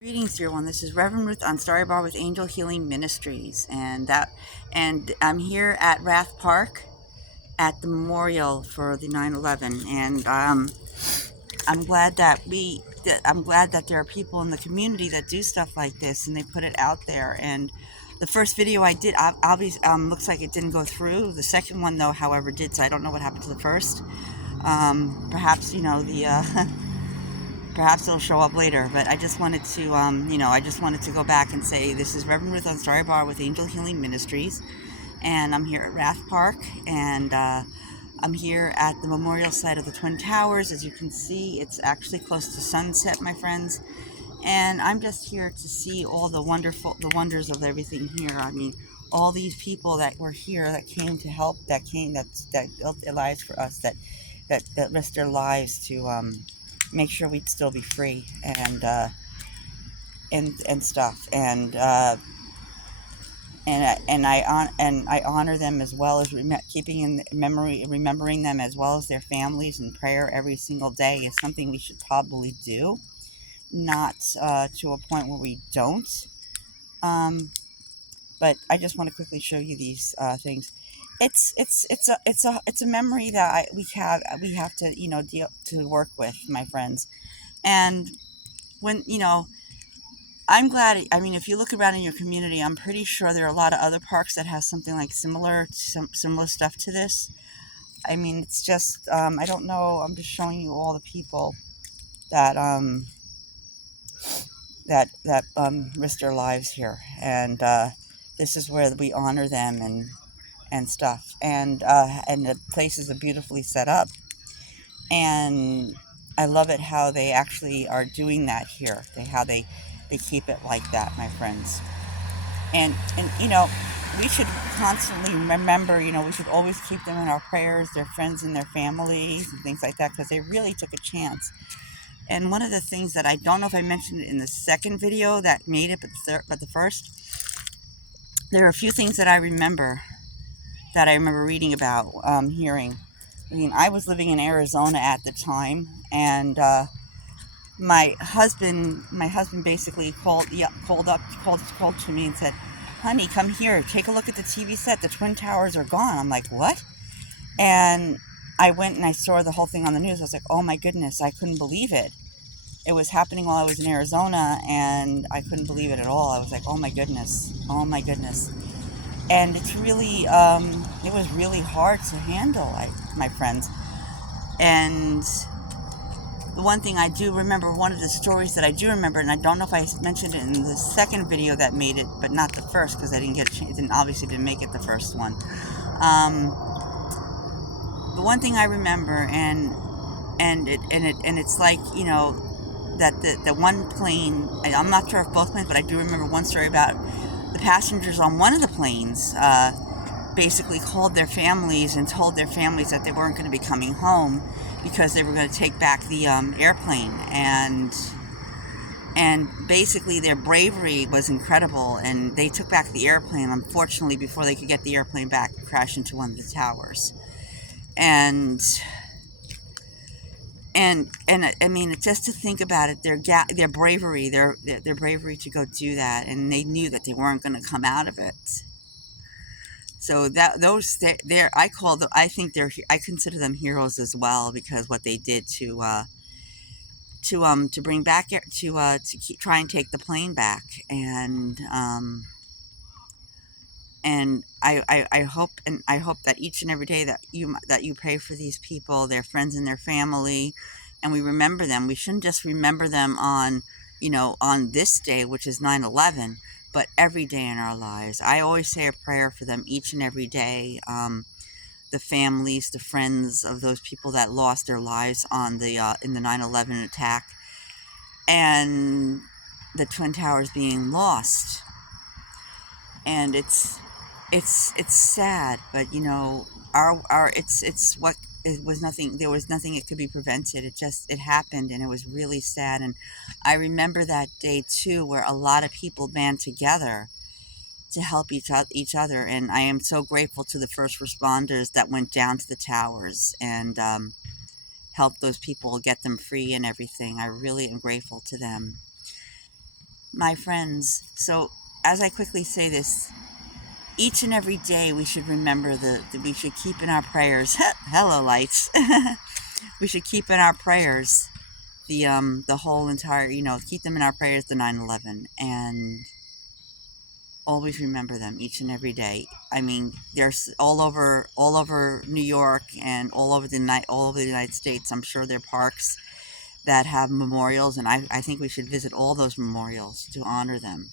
Greetings, dear one. This is Reverend Ruth on Starry Bar with Angel Healing Ministries, and I'm here at Rath Park at the memorial for the 9/11, and I'm glad I'm glad that there are people in the community that do stuff like this and they put it out there. And the first video I did, obviously, looks like it didn't go through. The second one, though, however, did. So I don't know what happened to the first. Perhaps the perhaps it'll show up later, but I just wanted to, I just wanted to go back and say this is Reverend Ruth on Starry Bar with Angel Healing Ministries, and I'm here at Rath Park, and I'm here at the memorial site of the Twin Towers. As you can see, it's actually close to sunset, my friends, and I'm just here to see all the wonders of everything here. I mean, all these people that were here, that came to help, that built their lives for us, that risked their lives to make sure we'd still be free and stuff. And I honor them, as well as keeping in memory, remembering them, as well as their families, in prayer every single day is something we should probably do. Not to a point where we don't. Um, but I just want to quickly show you these things. It's a memory that we have to deal to work with, my friends. And when I'm glad. I mean, if you look around in your community, I'm pretty sure there are a lot of other parks that has something like similar stuff to this. I mean, it's just I don't know. I'm just showing you all the people that risked their lives here, and this is where we honor them and stuff. And the places are beautifully set up, and I love it how they actually are doing that here. They keep it like that, my friends. And we should constantly remember, we should always keep them in our prayers, their friends and their families and things like that, because they really took a chance. And one of the things that I don't know if I mentioned it in the second video that made it, but the first, there are a few things that I remember reading about, hearing. I mean, I was living in Arizona at the time, and my husband basically called to me and said, "Honey, come here, take a look at the TV set. The Twin Towers are gone." I'm like, "What?" And I went and I saw the whole thing on the news. I was like, "Oh my goodness," I couldn't believe it. It was happening while I was in Arizona, and I couldn't believe it at all. I was like, "Oh my goodness, oh my goodness." And it was really hard to handle, my friends. And the one thing I do remember, one of the stories that I do remember, and I don't know if I mentioned it in the second video that made it, but not the first, because I didn't get a chance. It obviously didn't make it the first one. Um, the one thing I remember, and it's like, that the one plane. I'm not sure if both planes, but I do remember one story about the passengers on one of the planes. Basically called their families and told their families that they weren't going to be coming home because they were going to take back the airplane. And basically their bravery was incredible, and they took back the airplane. Unfortunately, before they could get the airplane back, it crashed into one of the towers. And I mean, just to think about it, their bravery, their bravery to go do that, and they knew that they weren't going to come out of it. So that those they're I consider them heroes as well, because what they did to bring back try and take the plane back. And I hope that each and every day that you pray for these people, their friends and their family, and we remember them. We shouldn't just remember them on this day, which is 9/11, but every day in our lives. I always say a prayer for them each and every day. The families, the friends of those people that lost their lives in the 9/11 attack, and the Twin Towers being lost. And it's sad, but our it's what it was nothing. There was nothing it could be prevented. It happened, and it was really sad. And I remember that day too, where a lot of people band together to help each other. And I am so grateful to the first responders that went down to the towers and helped those people, get them free and everything. I really am grateful to them. my friends, so as I quickly say this, each and every day we should remember we should keep in our prayers. Hello, lights. We should keep in our prayers the whole entire, keep them in our prayers, the 9/11, and always remember them each and every day. I mean, there's all over New York and all over the United States. I'm sure there are parks that have memorials, and I think we should visit all those memorials to honor them,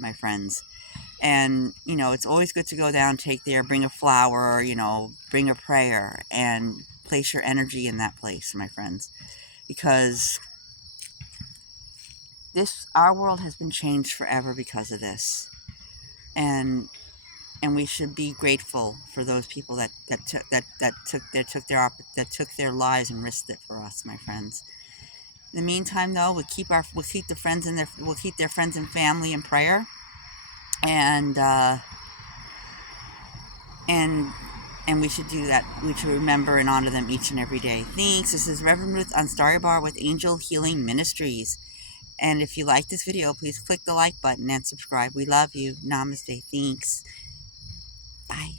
my friends. And it's always good to go down, take there, bring a flower, bring a prayer, and place your energy in that place, my friends, because our world has been changed forever because of this. And we should be grateful for those people that took their lives and risked it for us, my friends. In the meantime, though, we'll keep their friends and family in prayer, and and and we should do that. We should remember and honor them each and every day. Thanks. This is Reverend Ruth on Starry Bar with Angel Healing Ministries. And if you like this video, please click the like button and subscribe. We love you. Namaste. Thanks. Bye.